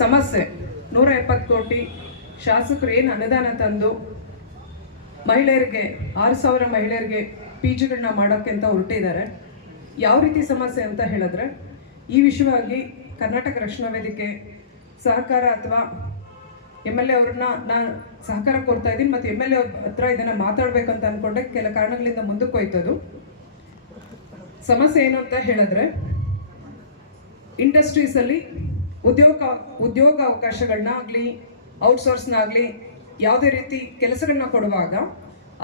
ಸಮಸ್ಯೆ. ನೂರ ಎಪ್ಪತ್ತು ಕೋಟಿ ಶಾಸಕರು ಏನು ಅನುದಾನ ತಂದು ಮಹಿಳೆಯರಿಗೆ, ಆರು ಸಾವಿರ ಮಹಿಳೆಯರಿಗೆ ಪಿ ಜಿಗಳನ್ನ ಮಾಡೋಕ್ಕೆ ಅಂತ ಹೊರಟಿದ್ದಾರೆ. ಯಾವ ರೀತಿ ಸಮಸ್ಯೆ ಅಂತ ಹೇಳಿದ್ರೆ, ಈ ವಿಷಯವಾಗಿ ಕರ್ನಾಟಕ ರಕ್ಷಣಾ ವೇದಿಕೆ ಸಹಕಾರ ಅಥವಾ ಎಂ ಎಲ್ ಎ ಅವ್ರನ್ನ ನಾನು ಸಹಕಾರ ಕೊಡ್ತಾ ಇದ್ದೀನಿ. ಮತ್ತು ಎಂ ಎಲ್ ಎ ಹತ್ರ ಇದನ್ನು ಮಾತಾಡಬೇಕಂತ ಅಂದ್ಕೊಂಡೆ ಕೆಲ ಕಾರಣಗಳಿಂದ ಮುಂದಕ್ಕೆ ಹೋಯ್ತದು. ಸಮಸ್ಯೆ ಏನು ಅಂತ ಹೇಳಿದ್ರೆ ಇಂಡಸ್ಟ್ರೀಸಲ್ಲಿ ಉದ್ಯೋಗ ಉದ್ಯೋಗ ಅವಕಾಶಗಳನ್ನ ಆಗಲಿ ಔಟ್ಸೋರ್ಸ್ನಾಗಲಿ ಯಾವುದೇ ರೀತಿ ಕೆಲಸಗಳನ್ನ ಕೊಡುವಾಗ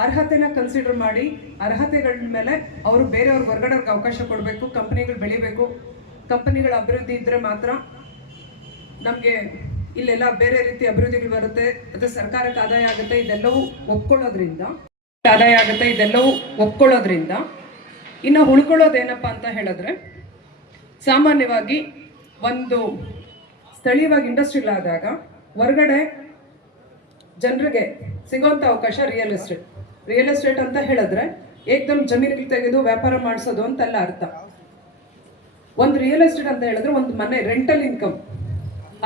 ಅರ್ಹತೆನ ಕನ್ಸಿಡರ್ ಮಾಡಿ ಅರ್ಹತೆಗಳ ಮೇಲೆ ಅವರು ಬೇರೆಯವ್ರ ಹೊರಗಡೆಗೆ ಅವಕಾಶ ಕೊಡಬೇಕು ಕಂಪನಿಗಳು ಬೆಳಿಬೇಕು. ಕಂಪನಿಗಳ ಅಭಿವೃದ್ಧಿ ಇದ್ದರೆ ಮಾತ್ರ ನಮಗೆ ಇಲ್ಲೆಲ್ಲ ಬೇರೆ ರೀತಿ ಅಭಿವೃದ್ಧಿಗಳು ಬರುತ್ತೆ. ಮತ್ತು ಸರ್ಕಾರಕ್ಕೆ ಆದಾಯ ಆಗುತ್ತೆ. ಇದೆಲ್ಲವೂ ಒಪ್ಕೊಳ್ಳೋದ್ರಿಂದ, ಆದಾಯ ಆಗುತ್ತೆ. ಇದೆಲ್ಲವೂ ಒಪ್ಕೊಳ್ಳೋದ್ರಿಂದ ಇನ್ನು ಉಳ್ಕೊಳ್ಳೋದೇನಪ್ಪ ಅಂತ ಹೇಳಿದ್ರೆ ಸಾಮಾನ್ಯವಾಗಿ ಒಂದು ಸ್ಥಳೀಯವಾಗಿ ಇಂಡಸ್ಟ್ರಿಗಳಾದಾಗ ಹೊರಗಡೆ ಜನರಿಗೆ ಸಿಗೋಂಥ ಅವಕಾಶ ರಿಯಲ್ ಎಸ್ಟೇಟ್ ರಿಯಲ್ ಎಸ್ಟೇಟ್ ಅಂತ ಹೇಳಿದ್ರೆ ಏಕದಮ್ ಜಮೀನುಗಳು ತೆಗೆದು ವ್ಯಾಪಾರ ಮಾಡಿಸೋದು ಅಂತೆಲ್ಲ ಅರ್ಥ. ಒಂದು ರಿಯಲ್ ಎಸ್ಟೇಟ್ ಅಂತ ಹೇಳಿದ್ರೆ ಒಂದು ಮನೆ ರೆಂಟಲ್ ಇನ್ಕಮ್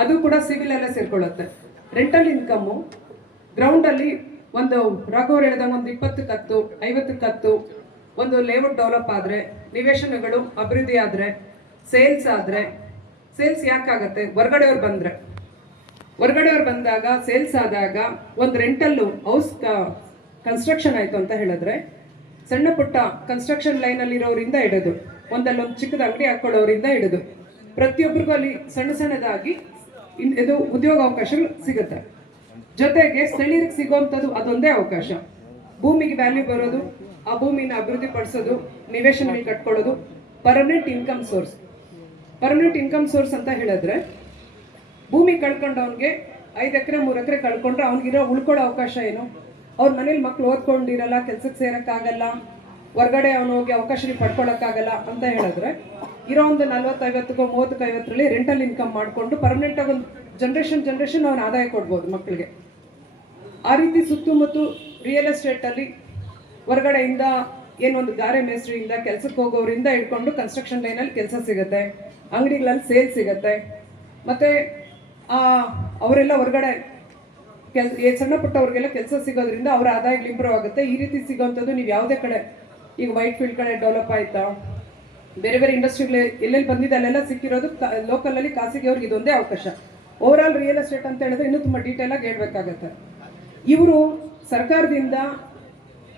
ಅದು ಕೂಡ ಸಿವಿಲ್ ಎಲ್ಲ ಸೇರ್ಕೊಳ್ಳುತ್ತೆ. ರೆಂಟಲ್ ಇನ್ಕಮ್ಮು ಗ್ರೌಂಡಲ್ಲಿ ಒಂದು ರಾಘವ್ರು ಹೇಳಿದಂಗೆ ಒಂದು ಇಪ್ಪತ್ತು ಕತ್ತು, ಐವತ್ತು ಕತ್ತು, ಒಂದು ಲೇಔಟ್ ಡೆವಲಪ್ ಆದರೆ, ನಿವೇಶನಗಳು ಅಭಿವೃದ್ಧಿ ಆದರೆ ಸೇಲ್ಸ್ ಆದರೆ ಸೇಲ್ಸ್ ಯಾಕಾಗತ್ತೆ? ಹೊರಗಡೆಯವ್ರು ಬಂದರೆ. ಹೊರಗಡೆಯವ್ರು ಬಂದಾಗ ಸೇಲ್ಸ್ ಆದಾಗ ಒಂದು ರೆಂಟಲ್ಲು ಹೌಸ್ ಕನ್ಸ್ಟ್ರಕ್ಷನ್ ಆಯಿತು ಅಂತ ಹೇಳಿದ್ರೆ, ಸಣ್ಣ ಪುಟ್ಟ ಕನ್ಸ್ಟ್ರಕ್ಷನ್ ಲೈನಲ್ಲಿರೋರಿಂದ ಹಿಡಿದು, ಒಂದಲ್ಲೊಂದು ಚಿಕ್ಕದ ಅಂಗಡಿ ಹಾಕ್ಕೊಳ್ಳೋರಿಂದ ಹಿಡಿದು ಪ್ರತಿಯೊಬ್ಬರಿಗೂ ಅಲ್ಲಿ ಸಣ್ಣ ಸಣ್ಣದಾಗಿ ಇದು ಉದ್ಯೋಗ ಅವಕಾಶಗಳು ಸಿಗುತ್ತೆ. ಜೊತೆಗೆ ಸ್ಥಳೀಯರಿಗೆ ಸಿಗುವಂಥದ್ದು ಅದೊಂದೇ ಅವಕಾಶ. ಭೂಮಿಗೆ ವ್ಯಾಲ್ಯೂ ಬರೋದು, ಆ ಭೂಮಿನ ಅಭಿವೃದ್ಧಿ ಪಡಿಸೋದು ನಿವೇಶನಗಳು ಕಟ್ಕೊಳ್ಳೋದು permanent income source permanent income source ಅಂತ ಹೇಳಿದ್ರೆ, ಭೂಮಿ ಕಳ್ಕೊಂಡವನಿಗೆ ಐದು ಎಕರೆ, ಮೂರು ಎಕರೆ ಕಳ್ಕೊಂಡ್ರೆ ಅವ್ನಿಗಿರೋ ಉಳ್ಕೊಳ್ಳೋ ಅವಕಾಶ ಏನು? ಅವ್ರ ಮನೇಲಿ ಮಕ್ಳು ಓದ್ಕೊಂಡಿರಲ್ಲ ಕೆಲ್ಸಕ್ಕೆ ಸೇರೋಕ್ಕಾಗಲ್ಲ, ಹೊರ್ಗಡೆ ಅವನು ಹೋಗಿ ಅವಕಾಶ ಪಡ್ಕೊಳಕ್ಕಾಗಲ್ಲ ಅಂತ ಹೇಳಿದ್ರೆ, ಇರೋ ಒಂದು ನಲ್ವತ್ತೈವತ್ತಕ್ಕೋ ಮೂವತ್ತಕ್ಕೆ ಐವತ್ತರಲ್ಲಿ ರೆಂಟಲ್ ಇನ್ಕಮ್ ಮಾಡಿಕೊಂಡು ಪರ್ಮನೆಂಟಾಗಿ ಒಂದು ಜನ್ರೇಷನ್ ಜನ್ರೇಷನ್ ಅವ್ನ ಆದಾಯ ಕೊಡ್ಬೋದು ಮಕ್ಕಳಿಗೆ ಆ ರೀತಿ ಸುತ್ತಮುತ್ತ ರಿಯಲ್ ಎಸ್ಟೇಟಲ್ಲಿ ಹೊರಗಡೆಯಿಂದ ಏನೊಂದು ಗಾರೆ ಮೇಸ್ತ್ರಿಯಿಂದ ಕೆಲಸಕ್ಕೆ ಹೋಗೋರಿಂದ ಹಿಡ್ಕೊಂಡು ಕನ್ಸ್ಟ್ರಕ್ಷನ್ ಲೈನಲ್ಲಿ ಕೆಲಸ ಸಿಗುತ್ತೆ, ಅಂಗಡಿಗಳಲ್ಲಿ ಸೇಲ್ ಸಿಗುತ್ತೆ. ಮತ್ತು ಅವರೆಲ್ಲ ಹೊರಗಡೆ ಕೆಲ್ ಸಣ್ಣ ಪುಟ್ಟವ್ರಿಗೆಲ್ಲ ಕೆಲಸ ಸಿಗೋದ್ರಿಂದ ಅವರ ಆದಾಯಗಳು ಇಂಪ್ರೂವ್ ಆಗುತ್ತೆ. ಈ ರೀತಿ ಸಿಗೋವಂಥದ್ದು ನೀವು ಯಾವುದೇ ಕಡೆ, ಈಗ ವೈಟ್ ಫೀಲ್ಡ್ ಕಡೆ ಡೆವಲಪ್ ಆಯಿತಾ? ಬೇರೆ ಬೇರೆ ಇಂಡಸ್ಟ್ರಿಗಳು ಎಲ್ಲೆಲ್ಲಿ ಬಂದಿದೆ ಅಲ್ಲೆಲ್ಲ ಸಿಕ್ಕಿರೋದು ಲೋಕಲಲ್ಲಿ ಖಾಸಗಿ ಅವ್ರಿಗೆ ಇದೊಂದೇ ಅವಕಾಶ. ಓವರ್ ರಿಯಲ್ ಎಸ್ಟೇಟ್ ಅಂತ ಹೇಳಿದ್ರೆ ಇನ್ನೂ ತುಂಬ ಡೀಟೇಲಾಗಿ ಹೇಳ್ಬೇಕಾಗತ್ತೆ. ಇವರು ಸರ್ಕಾರದಿಂದ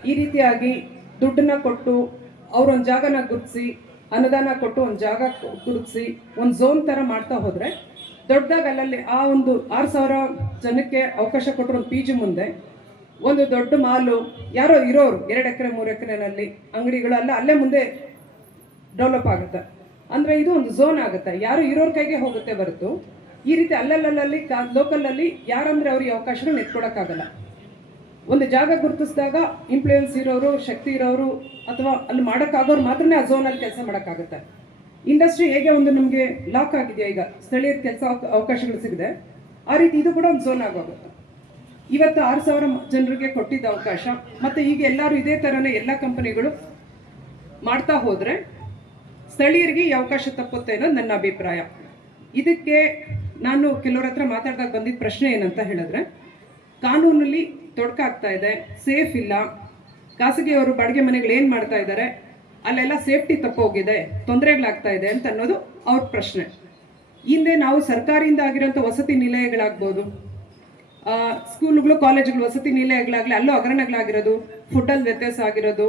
ಈ ರೀತಿಯಾಗಿ ದುಡ್ಡನ್ನ ಕೊಟ್ಟು ಅವ್ರೊಂದು ಜಾಗನ ಗುರುತಿಸಿ ಅನುದಾನ ಕೊಟ್ಟು ಒಂದು ಜಾಗ ಗುರುತಿಸಿ, ಒಂದು ಝೋನ್ ಥರ ಮಾಡ್ತಾ ಹೋದರೆ ದೊಡ್ಡದಾಗ ಅಲ್ಲಲ್ಲಿ ಆ ಒಂದು ಆರು ಸಾವಿರ ಜನಕ್ಕೆ ಅವಕಾಶ ಕೊಟ್ಟರು ಒಂದು ಪಿ ಜಿ ಮುಂದೆ. ಒಂದು ದೊಡ್ಡ ಮಾಲು, ಯಾರೋ ಇರೋರು, ಎರಡು ಎಕರೆ, ಮೂರು ಎಕರೆನಲ್ಲಿ ಅಂಗಡಿಗಳೆಲ್ಲ ಅಲ್ಲೇ ಮುಂದೆ ಡೆವಲಪ್ ಆಗುತ್ತೆ. ಅಂದರೆ ಇದು ಒಂದು ಝೋನ್ ಆಗುತ್ತೆ. ಯಾರು ಇರೋರ ಕೈಗೆ ಹೋಗುತ್ತೆ ಹೊರತು ಈ ರೀತಿ ಅಲ್ಲಲ್ಲಲ್ಲಿ ಲೋಕಲಲ್ಲಿ ಯಾರಂದರೆ ಅವ್ರಿಗೆ ಅವಕಾಶಗಳು ಎತ್ಕೊಡೋಕ್ಕಾಗಲ್ಲ ಒಂದು ಜಾಗ ಗುರುತಿಸಿದಾಗ ಇನ್ಫ್ಲೂಯೆನ್ಸ್ ಇರೋರು, ಶಕ್ತಿ ಇರೋರು ಅಥವಾ ಅಲ್ಲಿ ಮಾಡೋಕ್ಕಾಗೋರು ಮಾತ್ರನೇ ಆ ಝೋನಲ್ಲಿ ಕೆಲಸ ಮಾಡೋಕ್ಕಾಗುತ್ತೆ. ಇಂಡಸ್ಟ್ರಿ ಹೇಗೆ ಒಂದು ನಮಗೆ ಲಾಕ್ ಆಗಿದೆಯಾ ಈಗ, ಸ್ಥಳೀಯ ಕೆಲಸ ಅವಕಾಶಗಳು ಸಿಗಿದೆ, ಆ ರೀತಿ ಇದು ಕೂಡ ಒಂದು ಝೋನ್ ಆಗೋಗುತ್ತೆ. ಇವತ್ತು ಆರು ಸಾವಿರ ಜನರಿಗೆ ಕೊಟ್ಟಿದ್ದ ಅವಕಾಶ, ಮತ್ತು ಈಗ ಎಲ್ಲರೂ ಇದೇ ಥರನೇ ಎಲ್ಲ ಕಂಪನಿಗಳು ಮಾಡ್ತಾ ಹೋದರೆ ಸ್ಥಳೀಯರಿಗೆ ಈ ಅವಕಾಶ ತಪ್ಪುತ್ತೆ ಅನ್ನೋದು ನನ್ನ ಅಭಿಪ್ರಾಯ. ಇದಕ್ಕೆ ನಾನು ಕೆಲವರ ಹತ್ರ ಮಾತಾಡಿದಾಗ ಬಂದಿದ್ದ ಪ್ರಶ್ನೆ ಏನಂತ ಹೇಳಿದ್ರೆ, ಕಾನೂನಲ್ಲಿ ತೊಡಕಾಗ್ತಾ ಇದೆ ಸೇಫ್ ಇಲ್ಲ. ಖಾಸಗಿಯವರು ಬಾಡಿಗೆ ಮನೆಗಳು ಏನು ಮಾಡ್ತಾ ಇದ್ದಾರೆ? ಅಲ್ಲೆಲ್ಲ ಸೇಫ್ಟಿ ತಪ್ಪೋಗಿದೆ, ತೊಂದರೆಗಳಾಗ್ತಾ ಇದೆ ಅಂತ ಅನ್ನೋದು ಅವ್ರ ಪ್ರಶ್ನೆ. ಹಿಂದೆ ನಾವು ಸರ್ಕಾರಿಯಿಂದ ಆಗಿರೋಂಥ ವಸತಿ ನಿಲಯಗಳಾಗ್ಬೋದು ಸ್ಕೂಲ್ಗಳು, ಕಾಲೇಜುಗಳು ವಸತಿ ನಿಲಯಗಳಾಗಲಿ ಅಲ್ಲೂ ಹಗರಣಗಳಾಗಿರೋದು ಫುಡ್ಡಲ್ಲಿ ವ್ಯತ್ಯಾಸ ಆಗಿರೋದು,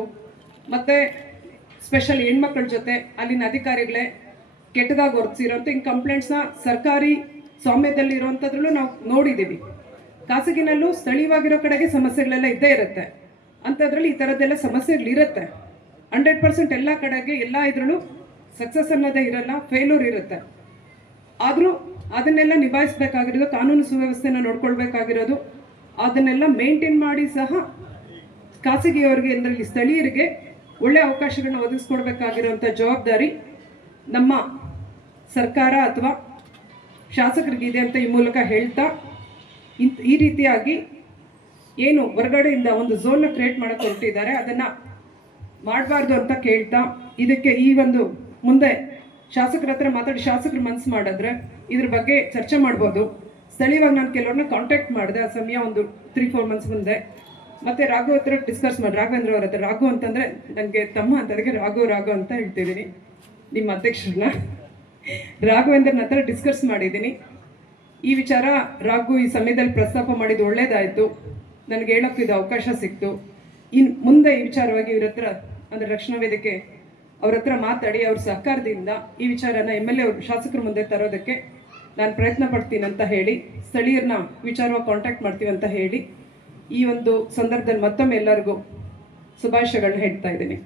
ಮತ್ತು ಸ್ಪೆಷಲ್ ಹೆಣ್ಮಕ್ಳ ಜೊತೆ ಅಲ್ಲಿನ ಅಧಿಕಾರಿಗಳೇ ಕೆಟ್ಟದಾಗಿ ವರ್ತಿಸಿರೋಂಥ ಹಿಂಗೆ ಕಂಪ್ಲೇಂಟ್ಸ್ನ ಸರ್ಕಾರಿ ಸ್ವಾಮ್ಯದಲ್ಲಿರೋಂಥದ್ರಲ್ಲೂ ನಾವು ನೋಡಿದ್ದೀವಿ ಖಾಸಗಿನಲ್ಲೂ ಸ್ಥಳೀಯವಾಗಿರೋ ಕಡೆಗೆ ಸಮಸ್ಯೆಗಳೆಲ್ಲ ಇದ್ದೇ ಇರುತ್ತೆ. ಅಂಥದ್ರಲ್ಲಿ ಈ ಥರದ್ದೆಲ್ಲ ಸಮಸ್ಯೆಗಳಿರುತ್ತೆ. ಹಂಡ್ರೆಡ್ ಪರ್ಸೆಂಟ್ ಎಲ್ಲ ಕಡೆಗೆ ಎಲ್ಲ ಇದರಲ್ಲೂ ಸಕ್ಸಸ್ ಅನ್ನೋದೇ ಇರಲ್ಲ, ಫೇಲ್ಯೂರ್ ಇರುತ್ತೆ. ಆದರೂ ಅದನ್ನೆಲ್ಲ ನಿಭಾಯಿಸಬೇಕಾಗಿರೋದು, ಕಾನೂನು ಸುವ್ಯವಸ್ಥೆನ ನೋಡ್ಕೊಳ್ಬೇಕಾಗಿರೋದು, ಅದನ್ನೆಲ್ಲ ಮೇಂಟೈನ್ ಮಾಡಿ ಸಹ ಖಾಸಗಿಯವರಿಗೆ ಅಂದರೆ ಸ್ಥಳೀಯರಿಗೆ ಒಳ್ಳೆ ಅವಕಾಶಗಳನ್ನ ಒದಗಿಸ್ಕೊಡ್ಬೇಕಾಗಿರೋಂಥ ಜವಾಬ್ದಾರಿ ನಮ್ಮ ಸರ್ಕಾರ ಅಥವಾ ಶಾಸಕರಿಗಿದೆ ಅಂತ ಈ ಮೂಲಕ ಹೇಳ್ತಾ ಇಂತ್ ಈ ರೀತಿಯಾಗಿ ಏನು ಹೊರಗಡೆಯಿಂದ ಒಂದು ಝೋನ್ನ ಕ್ರಿಯೇಟ್ ಮಾಡೋಕ್ಕೆ ಹೊರಟಿದ್ದಾರೆ. ಅದನ್ನು ಮಾಡಬಾರ್ದು ಅಂತ ಕೇಳ್ತಾ ಇದಕ್ಕೆ ಈ ಒಂದು ಮುಂದೆ ಶಾಸಕರ ಹತ್ರ ಮಾತಾಡಿ ಶಾಸಕರು ಮನಸ್ಸು ಮಾಡಿದ್ರೆ ಇದ್ರ ಬಗ್ಗೆ ಚರ್ಚೆ ಮಾಡ್ಬೋದು. ಸ್ಥಳೀಯವಾಗಿ ನಾನು ಕೆಲವ್ರನ್ನ ಕಾಂಟ್ಯಾಕ್ಟ್ ಮಾಡಿದೆ. ಆ ಸಮಯ ಒಂದು ತ್ರೀ ಫೋರ್ ಮಂತ್ಸ್ ಮುಂದೆ. ಮತ್ತೆ ರಾಘು ಹತ್ರ ಡಿಸ್ಕಸ್ ಮಾಡಿ ರಾಘವೇಂದ್ರ ಅವ್ರ ಹತ್ರ. ರಾಘು ಅಂತಂದ್ರೆ ನನಗೆ ತಮ್ಮ ಅಂತ, ಅದಕ್ಕೆ ರಾಘು ರಾಘು ಅಂತ ಹೇಳ್ತಿದ್ದೀನಿ. ನಿಮ್ಮ ಅಧ್ಯಕ್ಷರನ್ನ. ರಾಘವೇಂದ್ರನ ಹತ್ರ ಡಿಸ್ಕಸ್ ಮಾಡಿದ್ದೀನಿ. ಈ ವಿಚಾರ ರಾಘು ಈ ಸಮಯದಲ್ಲಿ ಪ್ರಸ್ತಾಪ ಮಾಡಿದ್ದು ಒಳ್ಳೇದಾಯಿತು. ನನಗೆ ಹೇಳೋಕ್ಕೆ ಇದು ಅವಕಾಶ ಸಿಕ್ತು. ಇನ್ನು ಮುಂದೆ ಈ ವಿಚಾರವಾಗಿ ಇವ್ರ ಹತ್ರ, ಅಂದರೆ ರಕ್ಷಣಾ ವೇದಿಕೆ ಅವ್ರ ಹತ್ರ ಮಾತಾಡಿ, ಅವ್ರ ಸಹಕಾರದಿಂದ ಈ ವಿಚಾರನ ಎಂ ಎಲ್ ಎ ಅವ್ರ ಶಾಸಕರ ಮುಂದೆ ತರೋದಕ್ಕೆ ನಾನು ಪ್ರಯತ್ನ ಪಡ್ತೀನಿ ಅಂತ ಹೇಳಿ ಸ್ಥಳೀಯರನ್ನ ವಿಚಾರವಾಗಿ ಕಾಂಟ್ಯಾಕ್ಟ್ ಮಾಡ್ತೀವಿ ಅಂತ ಹೇಳಿ ಈ ಒಂದು ಸಂದರ್ಭದಲ್ಲಿ ಮತ್ತೊಮ್ಮೆ ಎಲ್ಲರಿಗೂ ಶುಭಾಶಯಗಳನ್ನ ಹೇಳ್ತಾ ಇದ್ದೀನಿ.